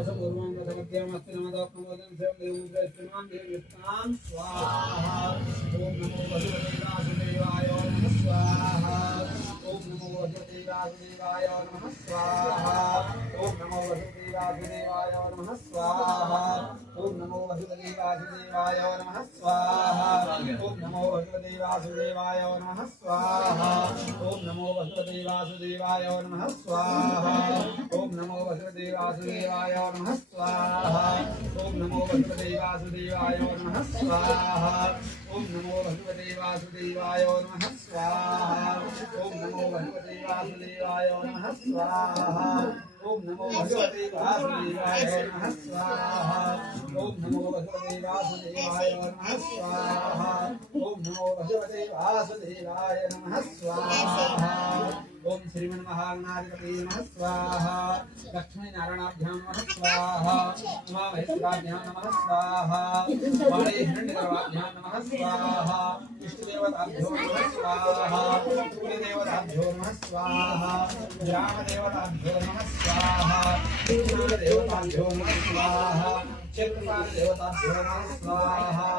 असपूर्वं रथमध्यमस्ति नमदोक्तमोदं देवमुद्रेष्टमां देवयुक्तां स्वाहा ओम नमो भगवते वासुदेवाय नमः स्वाहा ओम नमो भगवते वासुदेवाय नमः स्वाहा ओम नमो भगवते वासुदेवाय नमः स्वाहा ओम नमो भगवते वासुदेवाय नमः स्वाहा ओम नमो भगवते वासुदेवाय नमः स्वाहा ओम नमो भगवते वासुदेवाय नमः स्वाहा ओम नमो भगवते वासुदेवाय नमः स्वाहा ओम नमो भगवते वासुदेवाय नमः स्वाहा ओम नमो भगवते वासुदेवाय नमः स्वाहा ओम नमो भगवते वासुदेवाय नमः स्वाहा ओम नमो भगवते वासुदेवाय नमः स्वाहा ओम नमो भगवते वासुदेवाय नमः स्वाहा ओम नमो भगवते वासुदेवाय नमः स्वाहा ओम श्रीमन्महागणाधिपते नमः स्वाहा लक्ष्मी नारायणाभ्यां नमः स्वाहा उमा महेश्वराभ्यां नमः स्वाहा वाणी हिरण्यगर्भाभ्यां नमः स्वाहा इष्टदेवताभ्यो नमः स्वाहा कुलदेवताभ्यो नमः स्वाहा ग्रामदेवताभ्यो नमः स्वाहा देवताभ्यो नमः स्वाहा क्षेत्रपाल देवताभ्यो नमः स्वाहा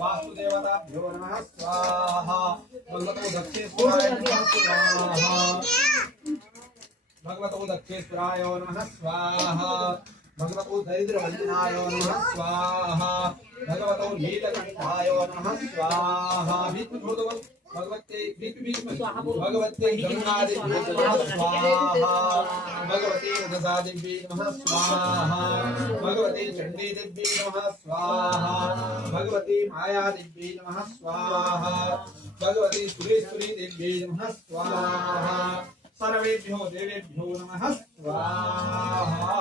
वासुदेवताभ्यो नमः स्वाहा भगवतो दक्षेश्वराय नमः स्वाहा भगवतो दक्षेश्वराय नमः स्वाहा भगवतो दरिद्रवंदनाय नमः स्वाहा भगवतो नीलकंठाय नमः स्वाहा भगवते भगवते गंगादेवी नमः स्वाहा भगवते रसादेवी नमः स्वाहा भगवते चंडी देवी नमः स्वाहा भगवते माया देवी नमः स्वाहा भगवते सुरेश्वरी देवी नमः स्वाहा सर्वेभ्यो देवेभ्यो नमः स्वाहा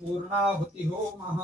पूर्णाहुति होमः।